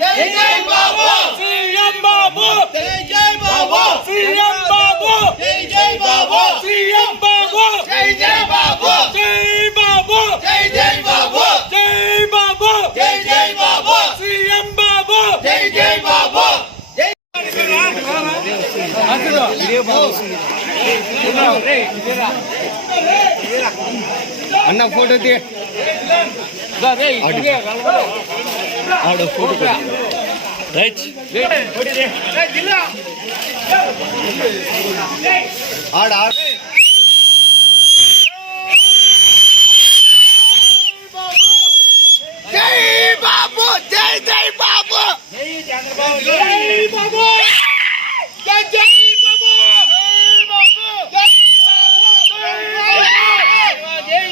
జై జై బాబు సీఎం బాబు జై జై బాబు సీఎం బాబు జై జై బాబు సీఎం బాబు జై జై బాబు జై బాబు జై జై బాబు జై బాబు జై జై బాబు సీఎం బాబు జై జై బాబు జై అన్న ఫోటో తీ ఆడ ఫోటో రైట్ ఆడ జై బాబు జై జై బాబు జై చంద్రబాబు జై బాబు జై జై బాబు జై బాబు జై